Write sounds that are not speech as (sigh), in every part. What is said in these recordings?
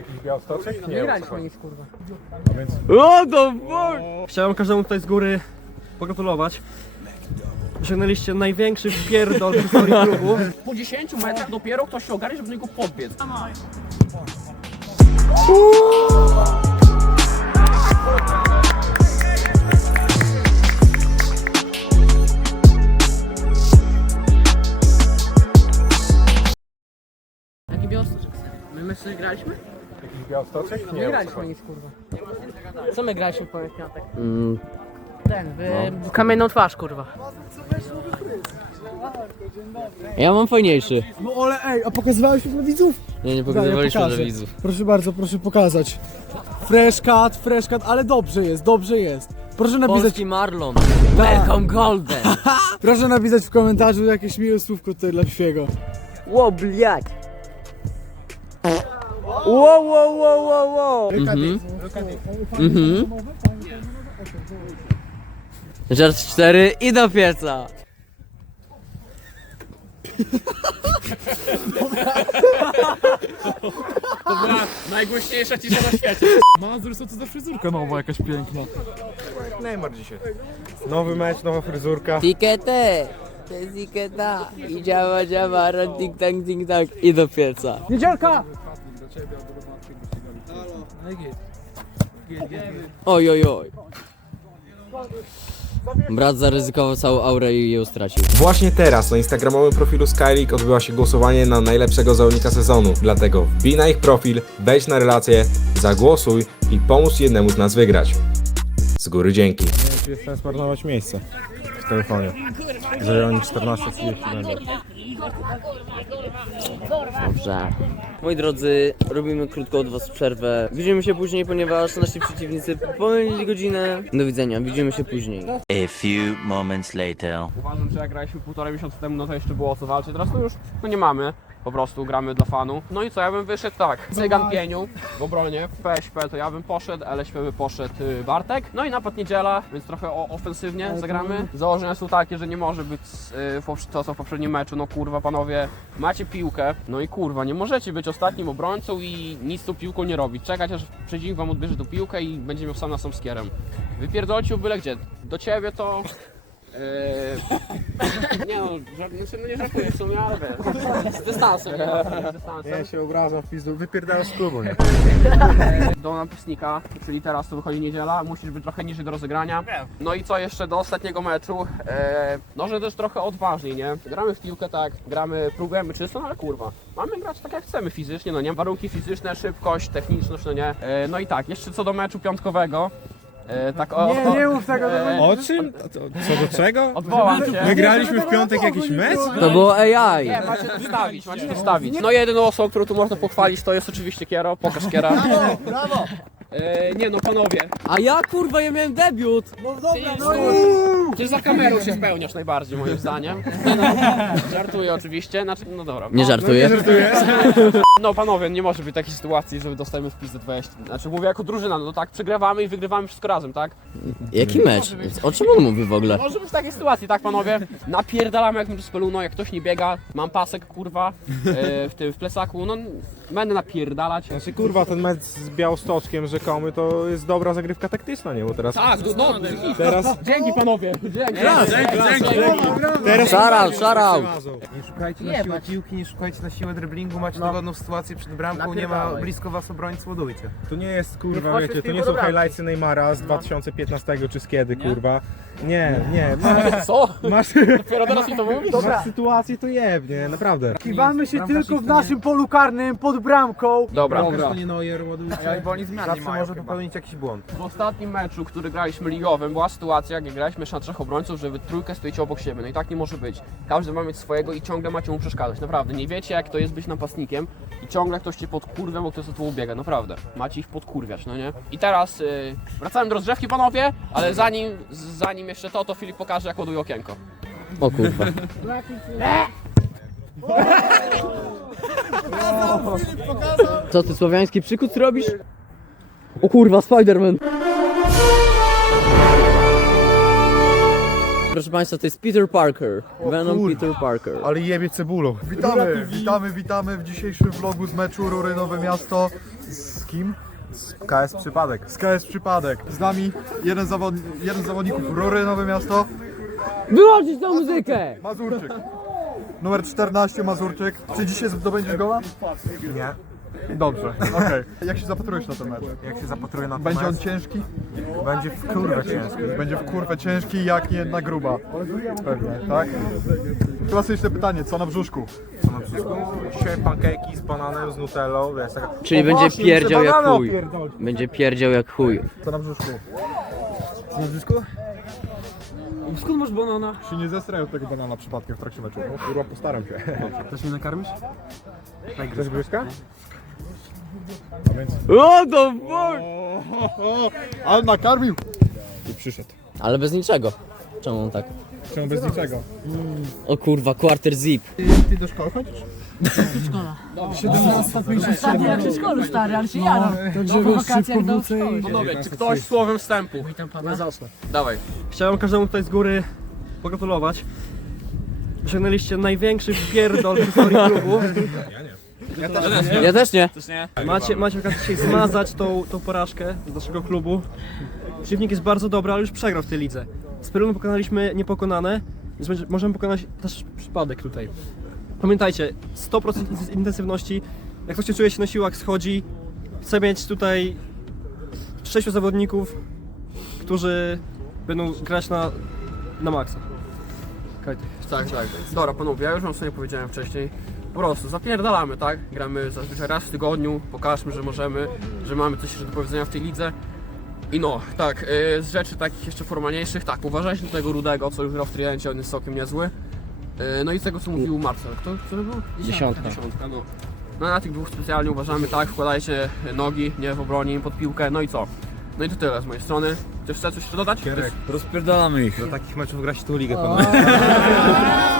Jakiś białostoczek? Nie graliśmy nic, kurwa. O, to fuck! Chciałem każdemu tutaj z góry pogratulować. Osiągnęliście największy pierdol w historii klubu. Po 10 metrach dopiero ktoś się ogarnie, żeby do niego podbiec. Jaki białostoczek? My my coś graliśmy? Białostoczek? Nie, graliśmy nic, kurwa. Co my graliśmy w poniedziałek? Ten, w kamienną twarz, kurwa. Ja mam fajniejszy. No ale ej, a pokazywałeś już dla widzów? Nie, nie Pokazywaliśmy dla widzów. Proszę bardzo, proszę pokazać. Fresh cut, fresh cut, ale dobrze jest, dobrze jest. Proszę napisać, Polski Marlon. Welcome Golden. (laughs) proszę napisać w komentarzu jakieś miłe słówko tutaj dla Świego. Ło, bliać. Ło, ło, ło, ło, ło. Mhm. Mhm. Żart 4 i do pieca. Najgłośniejsza cisza na świecie. Mazur, co to za fryzurka nowa, jakaś piękna. Neymar dzisiaj. Nowy mecz, nowa fryzurka. Tiketę. To jest tiketa. I działa, działa, ran, tik tak, tik tak i do pieca. Niedzielka! Oj, oj, oj. Brat zaryzykował całą aurę i ją stracił. Właśnie teraz na instagramowym profilu Skyleague odbywa się głosowanie na najlepszego zawodnika sezonu. Dlatego wbij na ich profil, wejdź na relację, zagłosuj i pomóż jednemu z nas wygrać. Z góry dzięki. Nie wiem, czy jest sens marnować miejsce telefonie. Jeżeli oni 14.30 będą. Dobrze. Moi drodzy, robimy krótko od was przerwę. Widzimy się później, ponieważ nasi przeciwnicy pomylili godzinę. Do widzenia, widzimy się później. A few moments later. Uważam, że jak graliśmy półtorej miesiąca temu, no to jeszcze było o co walczyć. Teraz to już no nie mamy. Po prostu gramy dla fanów. No i co, ja bym wyszedł tak. Cygan Pieniu w obronie, w PSP to ja bym poszedł, LSP by poszedł y, Bartek. No i napad niedziela, więc trochę o, ofensywnie zagramy. Założenia są takie, że nie może być y, w to co w poprzednim meczu. No kurwa panowie, macie piłkę. No i kurwa, nie możecie być ostatnim obrońcą i nic z tą piłką nie robić. Czekać aż przeciwnik wam odbierze tą piłkę i będzie miał sam na sam z kierem. Wypierdolcie ją byle gdzie. Do ciebie to Eee, (laughs) nie no, żart, znaczy, no nie żartuję w sumie, ale wiesz, z dystansem, nie? z dystansem. Ja się obrażam w pizdu, wypierdalasz z klubu, nie? (laughs) Do napastnika, czyli teraz to wychodzi niedziela, musisz być trochę niżej do rozegrania. No i co jeszcze do ostatniego meczu, eee, no że też trochę odważniej, nie? Gramy w piłkę tak, gramy, próbujemy czysto, no ale kurwa, mamy grać tak jak chcemy fizycznie, no nie? Warunki fizyczne, szybkość, techniczność, no nie? Eee, no i tak, jeszcze co do meczu piątkowego, eee, tak o... Nie, nie mów tego, to eee, O czym? To- Co do czego? Odwołam się. My graliśmy w piątek jakiś mecz? To było AI. Nie, macie to wstawić, macie to wstawić. No jedyną osobą, którą tu można pochwalić to jest oczywiście Kiero, pokaż Kiera. Brawo, brawo! E, nie no panowie, A ja kurwa, ja miałem debiut. ty, ty za kamerą się spełniasz najbardziej moim zdaniem. Nie no, żartuję oczywiście, znaczy, no dobra. Nie żartuję. No panowie, nie może być takiej sytuacji, że dostajemy w pizdę 20. Znaczy mówię jako drużyna, no tak, przegrywamy i wygrywamy wszystko razem, tak? Jaki mecz? O czym on mówi w ogóle? Może być takiej sytuacji, tak panowie? Napierdalamy jak z peluną, jak ktoś nie biega, mam pasek kurwa e, w tym w plecaku, no będę napierdalać. Znaczy kurwa, ten mecz z Białostoczkiem rzekomy to jest dobra zagrywka taktyczna, nie? Bo teraz... Tak, no, no Teraz... dzięki panowie. Dzięki. teraz Shoutout, shoutout. Nie szukajcie na siłę piłki, nie szukajcie na siłę driblingu, macie dogodną sytuację przed bramką, nie ma blisko was obrońców, ładujcie. To nie jest kurwa, wiecie, to nie są highlightsy Neymara z 2015 czy z kiedy, kurwa. Nie, nie, masz, (laughs) Co? masz, Dopiero teraz mi to mówisz? masz sytuację, to jebnie, naprawdę. Kiwamy się tylko w naszym polu karnym, pod bramką. Dobra. To nie Neuer, ładujcie. Bo oni Zawsze może popełnić jakiś błąd. W ostatnim meczu, który graliśmy ligowym, była sytuacja, gdzie graliśmy na trzech obrońców, że wy trójkę stoicie obok siebie. No i tak nie może być. Każdy ma mieć swojego i ciągle macie mu przeszkadzać. Naprawdę, nie wiecie jak to jest być napastnikiem i ciągle ktoś cię podkurwia, bo ktoś za tobą biega. Naprawdę. Macie ich podkurwiać, no nie? I teraz y, wracamy do rozgrzewki, panowie, ale zanim, zanim jeszcze to, to Filip pokaże, jak ładuje okienko. O kurwa. Co ty słowiański przykut robisz? O kurwa, Spiderman. Proszę Państwa, to jest Peter Parker. Venom Peter Parker. Ale jebie cebulą. Witamy, witamy, witamy w dzisiejszym vlogu z meczu Rury Nowe Miasto. Z kim? Z KS Przypadek. Z KS Przypadek. Z nami jeden, zawod... jeden z zawodników Rury Nowe Miasto, Wyłączyć tą muzykę! Mazurczyk. Numer 14 Mazurczyk. Czy dzisiaj zdobędziesz goła? Nie. Dobrze, okej. Jak się zapatrujesz na ten mecz? Jak się zapatruję na ten Będzie on ciężki? będzie w kurwę ciężki. Będzie w kurwę ciężki, jak nie jedna gruba. Pewnie, tak? Klasyczne pytanie, co na brzuszku? Co na brzuszku? Dzisiaj pankejki z bananem, z nutellą, wiesz, taka... Czyli O będzie właśnie, pierdział muszę jak banana chuj. opierdolić. Będzie pierdział jak chuj. Co na brzuszku? Na brzuszku? Skąd masz banana? Się nie zestraj od tego banana przypadkiem w trakcie meczu. Kurwa, postaram się. Też mnie nakarmisz? Chcesz gryzka? O to fuck! Ale nakarmił! I przyszedł. Ale bez niczego. Czemu on tak? Czemu bez niczego? O kurwa, quarter zip. Ty do szkoły chodzisz? Ostatnio jak się szkolu stary, ale się jara. Także wiesz, szybko wrócę i... Panowie, czy ktoś słowem wstępu? Witam pana. zacznę. Dawaj. Chciałem każdemu tutaj z góry pogratulować. Osiągnęliście największy pierdol w historii klubu. Ja też nie. Macie, macie okazję dzisiaj zmazać tą, tą porażkę z naszego klubu. Przeciwnik jest bardzo dobry, ale już przegrał w tej lidze. Z Perunem pokonaliśmy niepokonane, więc będzie- możemy pokonać też przypadek tutaj. Pamiętajcie, 100% intensywności. Jak ktoś się czuje się na siłach, schodzi. Chcę mieć tutaj sześciu zawodników, którzy będą grać na, na maksa. Kajtek. Tak, tak. Dobra, panowie, ja już wam sobie powiedziałem wcześniej. Po prostu zapierdalamy, tak? Gramy zazwyczaj raz w tygodniu, pokażmy, że możemy, że mamy coś jeszcze do powiedzenia w tej lidze. I no, tak, yy, z rzeczy takich jeszcze formalniejszych, tak, uważajcie na tego Rudego, co już grał w Triencie, on jest całkiem niezły. Yy, no i z tego, co mówił Marcel, kto, który był? Dziesiątka. Dziesiątka, no. No na tych dwóch specjalnie uważamy, tak, wkładajcie nogi, nie w obronie, pod piłkę, no i co? No i to tyle z mojej strony. Ktoś chce coś jeszcze dodać? Kierek. Rozpierdalamy ich. Do takich meczów grać tu ligę, panowie. (laughs)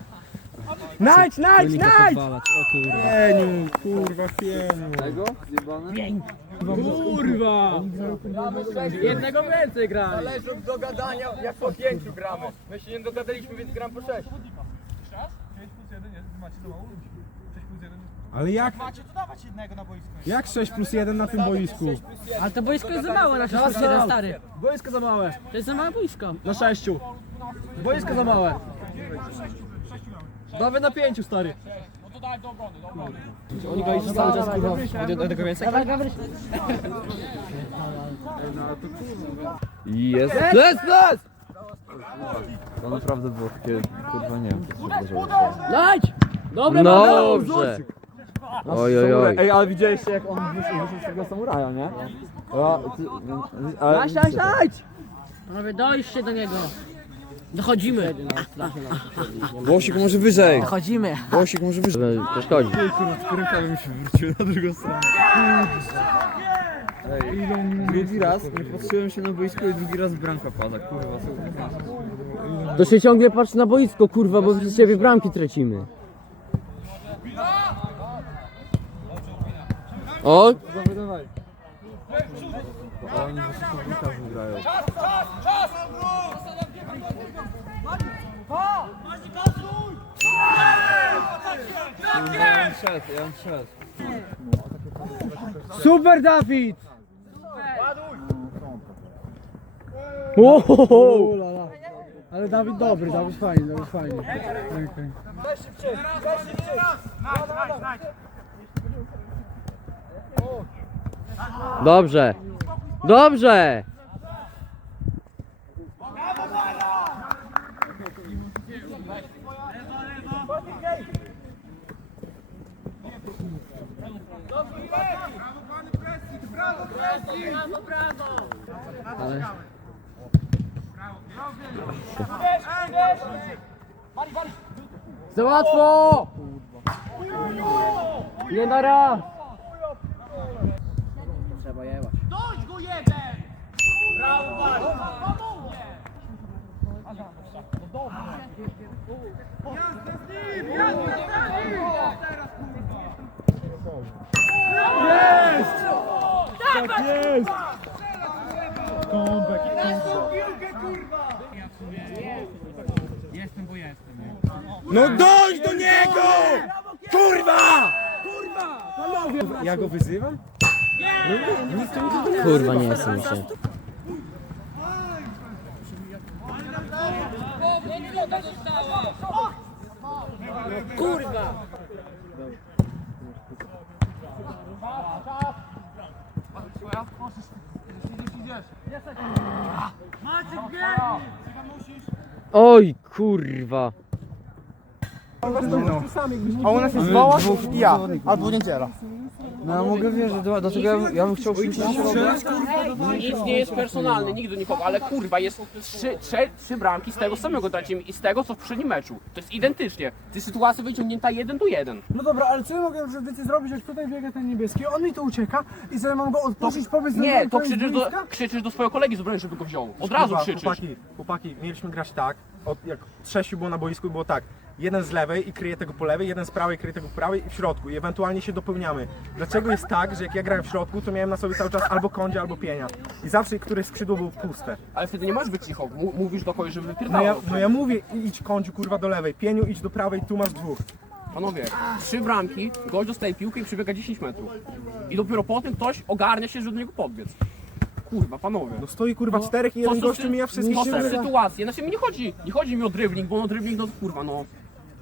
Najdź, najdź, najdź! o kurwa. Pieniu, kurwa, pieniu. Kurwa! Jednego więcej gra. Ale jak? Jak 6 plus 1 na tym boisku? Ale to boisko jest za małe na 6 stary. Boisko za małe. To jest za małe boisko. Na sześciu. Boisko za małe. Dawaj na pięciu, stary. Oni grali cały czas, kurwa, do tego więcej. Dawaj, Gabryś. Jest! Jest, jest! To naprawdę było takie, kurwa nie wiem, co się zdarzyło. Dajdź! Dobre, Dobrze! Oj, oj, oj. Ej, ale widzieliście jak on wyszedł, wyszedł z tego samuraja, nie? Ja, ty, ale, dajdź! Panowie, dojście do niego. Dochodzimy. Włosik może wyżej! Dochodzimy. Włosik może wyżej! To szkodzi. Kurwa, mi się wrócił na drugą stronę. Ej, drugi raz nie patrzyłem się na boisko i drugi raz bramka pada, kurwa, co To się ciągle patrzy na boisko, kurwa, bo przez ciebie bramki tracimy. O! A oni w piłkarzy grają. Ja bym szedł, ja bym szedł. Super, Dawid! Ale Dawid dobry, Dawid fajny, Dawid fajny. Dobrze! Dobrze! Za łatwo! Nie na raz! No dojdź do niego! Kurwa! Ja go wyzywam? Kurwa, nie jestem mi się. Oj, kurwa. A u nas jest wołacz i ja, albo niedziela. No ja mogę wierzyć, do, do tego ja, bym- ja bym chciał przyjść Nic nie jest personalny, nigdy nikogo, ale kurwa, jest trzy, trzy, trzy bramki z tego samego tracimy i z tego, co w poprzednim meczu. To jest identycznie. Jest sytuacja wyciągnięta jeden do jeden. No dobra, ale co ja mogę że więcej zrobić, jak tutaj biega ten niebieski, on mi tu ucieka i sobie mam go odpuścić, powiedz Nie, to krzyczysz do, krzyczysz do swojego kolegi z obrony, żeby go wziął. Od razu Kurwa, krzyczysz. Chłopaki, chłopaki, mieliśmy grać tak, od, jak sześciu było na boisku było tak. Jeden z lewej i kryje tego po lewej, jeden z prawej kryje tego po prawej i w środku i ewentualnie się dopełniamy. Dlaczego jest tak, że jak ja grałem w środku, to miałem na sobie cały czas albo kądzie, albo pienia. I zawsze któreś skrzydło było puste. Ale wtedy nie możesz być cicho, mu- mówisz do kogoś, żeby No ja, no ja mówię, idź kądziu kurwa do lewej, pieniu idź do prawej, tu masz dwóch. Panowie, trzy bramki, gość dostaje piłkę i przebiega 10 metrów. I dopiero potem ktoś ogarnia się, żeby do niego podbiec. Kurwa, panowie. No stoi kurwa czterech i jeden gościu mija wszystkich. To są sytuacje, znaczy mi nie chodzi, nie chodzi mi o dribbling, bo no dribbling no kurwa no.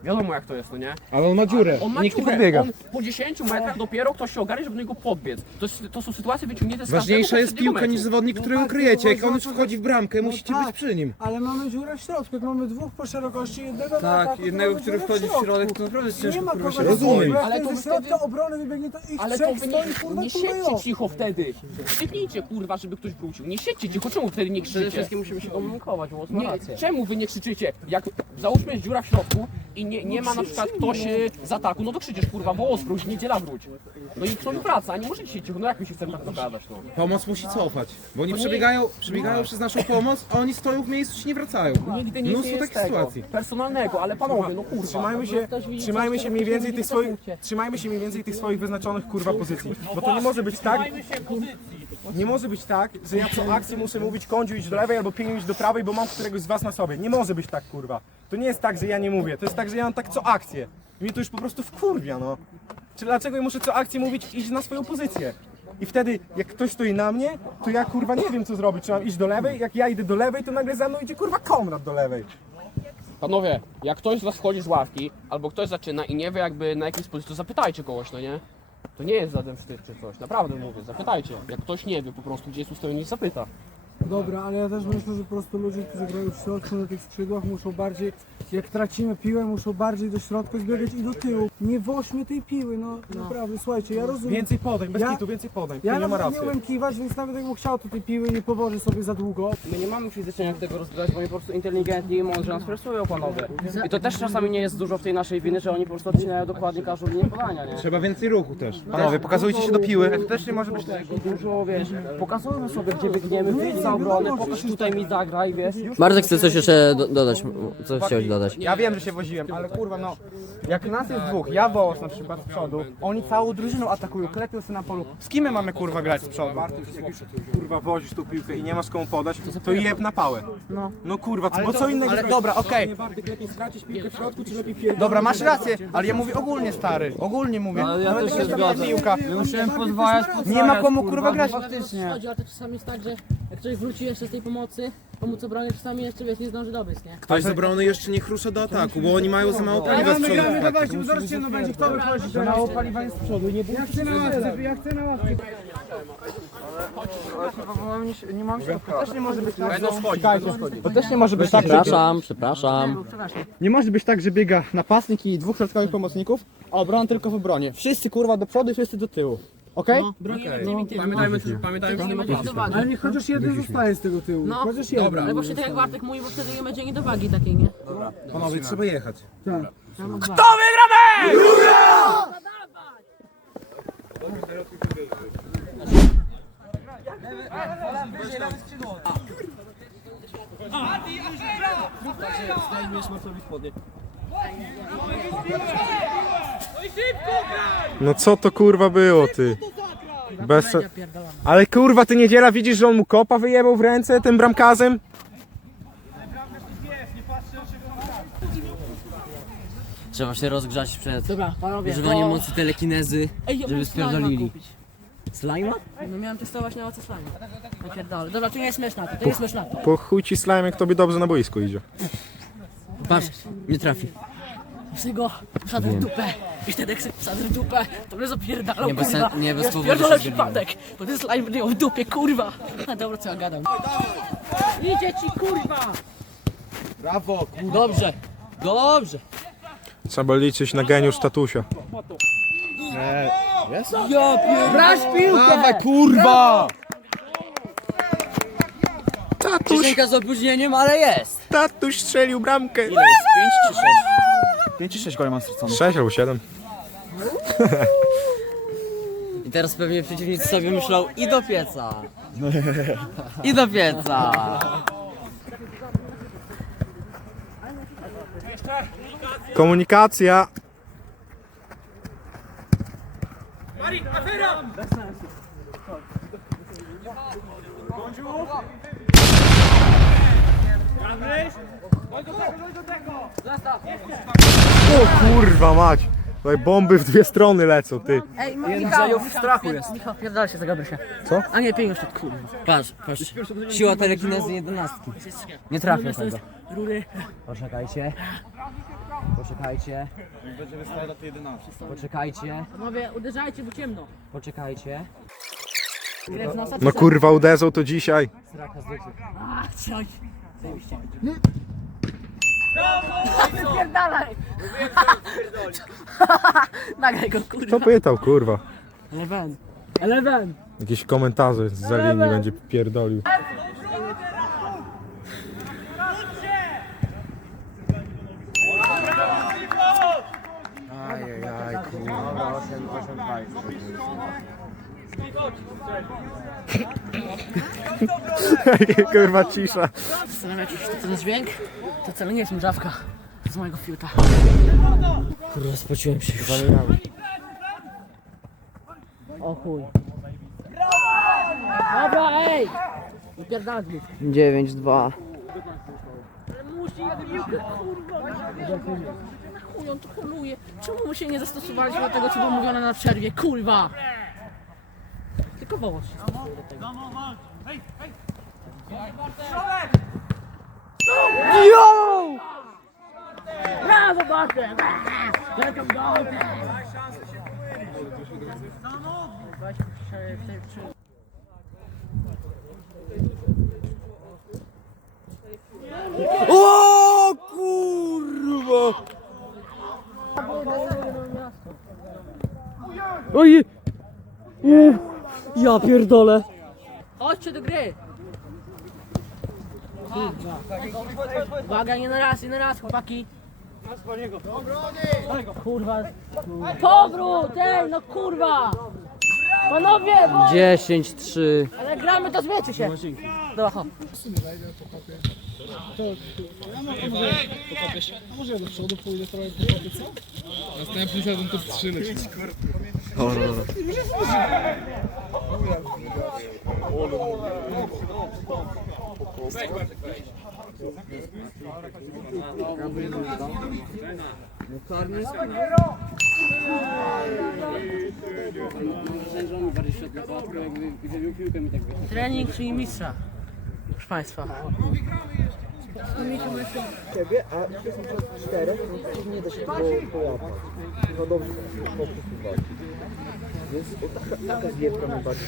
Wiadomo jak to jest, no nie? Ale on ma dziurę, On ma nikt nie dziurę, podbiega. on po 10 metrach dopiero ktoś się ogarnie, żeby do niego podbiec. To, jest, to są sytuacje wyciągnięte z Ważniejsza każdego jest poprzedniego piłka niż meczu. zawodnik, którego kryjecie. Jak on wchodzi w bramkę, musicie tak. być przy nim. Ale mamy dziurę w środku, jak mamy dwóch po szerokości, jednego na Tak, ataku, to jednego, mamy który dziurę wchodzi w środku. środek, to naprawdę jest Nie ciężko ma kurwa się Rozumiem. Ale to ze wy środka wtedy- obrony wybiegnie, to ich Ale to trzech wy stoi, nie, kurwa, nie tu siedźcie cicho wtedy. Krzyknijcie kurwa, żeby ktoś wrócił. Nie siedźcie cicho, czemu wtedy nie krzyczycie? Wszystkim musimy się komunikować, bo Nie, czemu wy nie krzyczycie? Jak załóżmy jest dziura w środku i nie, nie ma na przykład ktoś e, z ataku, no to krzyczysz kurwa, wołos wróć, niedziela wróć. No i ktoś wraca, a nie możecie się cicho, no jak my się chcemy tak dogadać no. Pomoc musi cofać, bo oni nie- przebiegają, przebiegają przez naszą pomoc, a oni stoją w miejscu i nie wracają. Nigdy nie Mnóstwo istnieje takich tego sytuacji. personalnego, ale panowie, no kurwa. Trzymajmy się, trzymajmy się mniej więcej tych swoich, trzymajmy się mniej więcej tych swoich wyznaczonych kurwa pozycji. Bo to nie może być tak, nie może być tak, że ja co akcję muszę mówić kądziu idź do lewej albo pieniu idź do prawej, bo mam któregoś z was na sobie. Nie może być tak kurwa. To nie jest tak, że ja nie mówię, to jest tak, że ja mam tak co akcję. I mnie to już po prostu wkurwia no. Czy dlaczego ja muszę co akcję mówić idź na swoją pozycję? I wtedy, jak ktoś stoi na mnie, to ja kurwa nie wiem co zrobić. Czy mam iść do lewej? Jak ja idę do lewej, to nagle za mną idzie kurwa Konrad do lewej. Panowie, jak ktoś z was wchodzi z ławki, albo ktoś zaczyna i nie wie jakby na jakiej pozycji, to zapytajcie kogoś, no nie? To nie jest żaden wstyd czy coś, naprawdę mówię, zapytajcie. Jak ktoś nie wie po prostu, gdzie jest ustawiony, niech zapyta. Dobra, ale ja też myślę, że po prostu ludzie, którzy grają w środku na tych skrzydłach muszą bardziej, jak tracimy piłę, muszą bardziej do środka zbiegać i do tyłu. Nie woźmy tej piły, no, naprawdę, słuchajcie, ja rozumiem. Więcej podań, bez Ja- kitu, więcej podań. ja Ja nie ma nawet nie racji. umiem kiwać, więc nawet jakbym chciał, to tej piły nie powożę sobie za długo. My nie mamy fizycznie jak tego rozgrywać, bo oni po prostu inteligentni i mądrze nas presują panowie. I to też czasami nie jest dużo w tej naszej winy, że oni po prostu odcinają dokładnie każdą linię podania, nie? Trzeba więcej ruchu też. Panowie, pokazujcie się do piły. To też nie może być tak dużo, wiesz, pokazujmy sobie gdzie biegniemy, wyjdź za obronę, pokaż tutaj mi zagraj, wiesz. Bartek chce coś jeszcze do, dodać, co chciałeś dodać? Ja wiem, że się woziłem, ale kurwa no, jak nas jest dwóch, ja wołasz na przykład z przodu, oni całą drużyną atakują, klepią się na polu. Z kim my mamy kurwa grać z przodu? Jak już kurwa wozisz tą piłkę i nie masz komu podać, to jeb na pałę. No, no kurwa, co, bo co innego ale dobra, okej. Bartek, lepiej stracić piłkę w środku, czy lepiej pierdolić? Dobra, masz rację, ale ja mówię ogólnie stary, ogólnie mówię. Ale ja też nie się zgadzam. piłka. Musiałem pozwalać, Nie ma komu kurwa grać faktycznie. Ale to czasami jest tak, że jak ktoś wróci jeszcze z tej pomocy, pomóc obronie, czasami jeszcze wiesz, nie zdąży dobyć, nie? Ktoś z obrony jeszcze nie rusza do ataku, bo oni mają za mało paliwa z Gramy, przodu. gramy, dawajcie, bo zaraz się no będzie kto wychodzi. Za mało paliwa jest z przodu, nie Ja chcę na ławce, ja chcę na ławce. Nie mam środka. Też nie może być tak, to też nie może być tak, że, Przepraszam, przepraszam. nie może być tak, że biega napastnik i dwóch środkowych pomocników, a obrona tylko w obronie. Wszyscy kurwa do przodu i wszyscy do tyłu. Okej? Pamiętajmy, pamiętajmy, że nie ma czasu. Ale niech chociaż jeden zostaje z tego tyłu. No, Chociaż jeden. ale właśnie tak jak Bartek mówi, bo wtedy nie będzie nie do wagi takiej, nie? Panowie, trzeba jechać. Kto Zdejmiesz Marcelowi spodnie. No co to kurwa było, ty? Bez... Ale kurwa, ty niedziela widzisz, że on mu kopa wyjebał w ręce tym bramkarzem? Trzeba się rozgrzać przed Dobra, panowie, używaniem to- mocy telekinezy, Ej, ja żeby slajma spierdolili. kupić. Slajma? No miałem testować na oce slime. Napierdolę. Dobra, to nie jest mysz na to, to jest na to. Po chuj ci slime, jak tobie dobrze na boisku idzie. Patrz, nie trafi. Psy go wsadzę w dupę. I wtedy jak sobie wsadzę w dupę, to mnie zapierdalą, Nie bez kurwa. sen- nie bez ja powodu spierdolę się przypadek, bo ten slime będzie miał w dupie, kurwa. A dobra, co ja gadam. Idzie ci, kurwa! Brawo, Dobrze, dobrze. Trzeba liczyć na geniusz tatusia. Ja pier... Brać piłkę! kurwa! Tatuś, Piosenka z opóźnieniem, ale jest. tatuś strzelił bramkę. Ile jest? 5 czy 6? 5 czy 6 goli mam stracone. 6 albo 7. (laughs) I teraz pewnie przeciwnicy sobie myślą i do pieca. (laughs) I do pieca. Komunikacja. O kurwa mać. Tutaj bomby w dwie strony lecą, ty. Ej, Michał, w strachu jest. Michał, pierdolę się, zagabię się. Co? A nie, pieniądz szedł, kurwa. Patrz, patrz. Siła telekinezy jedenastki. Nie trafię tego. Rury. Poczekajcie. Poczekajcie. Będzie wystaje do tej 11. Poczekajcie. Panowie, uderzajcie, bo ciemno. Poczekajcie. Na No kurwa uderzą to dzisiaj. Sraka z. A, coś. Zajebiście. Wypierdalaj! Nagraj go, kurwa. Kto pytał, kurwa? Eleven. Eleven. Jakieś komentarze z linii będzie pierdolił. Kurwa cisza. Zastanawiacie się, co to za dźwięk? To wcale nie jest mrzawka. Z mojego fiuta. Kurwa, spociłem się chyba. O chuj. Dobra, ej! Wypierdalać mi. 9-2. Musi jak piłkę, kurwa. Na chuj on to holuje. Czemu mu się nie zastosowaliśmy do tego, co było mówione na przerwie, kurwa? Tylko wołos się stosuje do tego. Yo! Brawo, Bartek! Welcome prze- O kurwa! Oj! Uff, ja pierdolę. Chodźcie do gry! Uwaga, nie na raz, nie na raz, chłopaki! Kurwa. Powrót! Ej, no kurwa! Panowie, bo... 10-3. Ale gramy, to zmieczy się! Dobra, chodź. Trening czyli mistrza. Proszę Państwa. Ciebie, a są czterech, no nie da się połapać. No dobrze, pokusować. Więc o, taka, taka zjewka najbardziej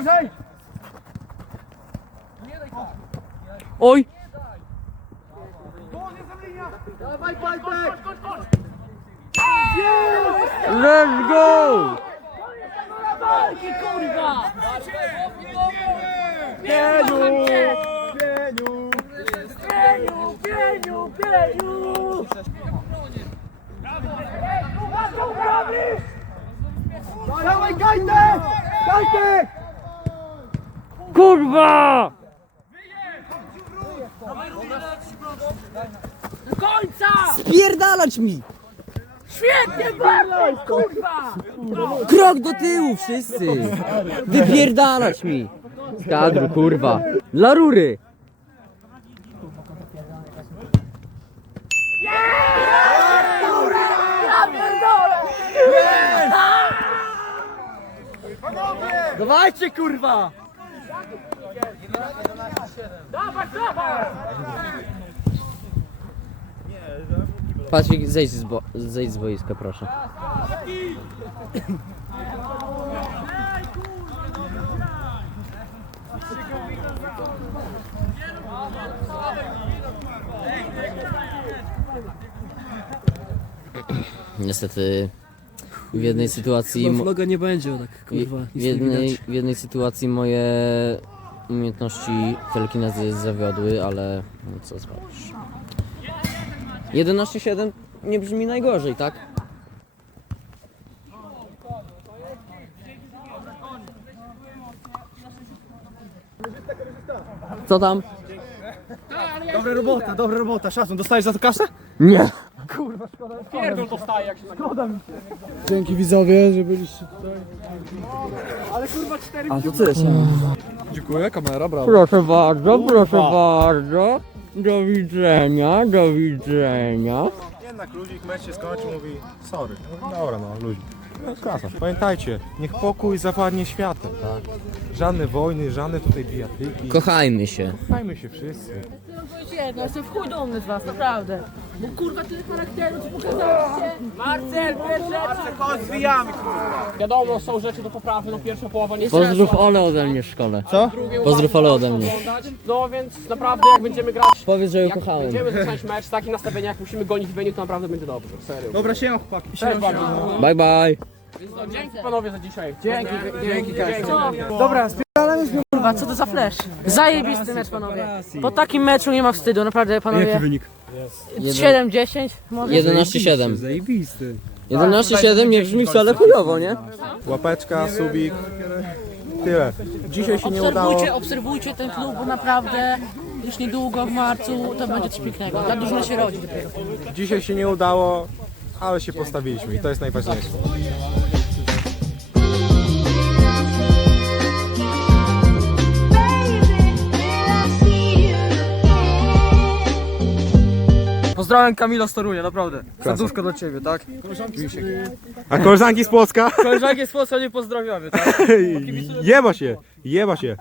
Uważaj! Oj! Dawaj, Pajtek! Let's go! Kurwa! Pieniu! Pieniu! Pieniu! Pieniu! Pieniu! Dawaj, Kajtek! Kajtek! Kurwa! Do końca! Spierdalać mi! Świetnie bardzo! Kurwa! Krok do tyłu wszyscy! Wypierdalać mi! Z kadru, kurwa! Dla rury! Dawajcie kurwa! Patryk, zejdź z, bo- zejdź z boiska, proszę. Niestety w jednej sytuacji... Vloga nie będzie, tak kurwa, w, nic nie jednej, widać. w jednej sytuacji moje umiejętności telekinezy zawiodły, ale no co zrobisz. 11-7 nie brzmi najgorzej, tak? Co tam? Dobra robota, dobra robota, szacun. Dostajesz za to kasę? Nie. Pierdol dostaje jak się Dzięki widzowie, że byliście tutaj. A to tyle Dziękuję, kamera, brawo. Proszę bardzo, proszę bardzo. Do widzenia, do widzenia. Jednak luzik mecz się skończył, mówi sorry. Dobra no, luzik. No, klasa. Pamiętajcie, niech pokój zawadnie światem, tak? Żadne wojny, żadne tutaj bijatyki. Kochajmy się. Kochajmy się wszyscy. Chcę powiedzieć jedno, jestem w chuj dumny z was, naprawdę. Bo kurwa tyle charakteru, co pokazaliście. Marcel, pierwsze! Chodź, zwijamy, kurwa. Wiadomo, są rzeczy do poprawy, no pierwsza połowa nie Pozdrów Ole ode mnie w szkole. Co? Pozdrów Ole ode mnie. oglądać. No więc naprawdę jak będziemy grać, Powiedz, że ją jak kochałem. będziemy zaczynać mecz z takim nastawieniem, jak musimy gonić wynik, to naprawdę będzie dobrze, serio. Dobra, siema chłopaki. Cześć bardzo. Bye bye. Więc no, dzięki panowie za dzisiaj. Dzięki, dzięki, dzięki. Dobra, spierdalamy z nią. Kurwa, co to za flash? Zajebisty mecz, panowie. Po takim meczu nie ma wstydu, naprawdę, panowie. wynik? 7-10 może? 11-7. Zajebisty. 11-7 nie brzmi wcale chujowo, nie? Łapeczka, subik. Tyle. Dzisiaj się nie udało. Obserwujcie, obserwujcie ten klub, bo naprawdę już niedługo w marcu to będzie coś pięknego. Ta drużyna się rodzi dopiero. Dzisiaj się nie udało, ale się postawiliśmy i to jest najważniejsze. Pozdrawiam Kamila z Torunia, naprawdę. Serduszko do ciebie, tak? A koleżanki z Płocka? Koleżanki z Polski nie pozdrawiamy, tak? (laughs) Jeba się, jeba się.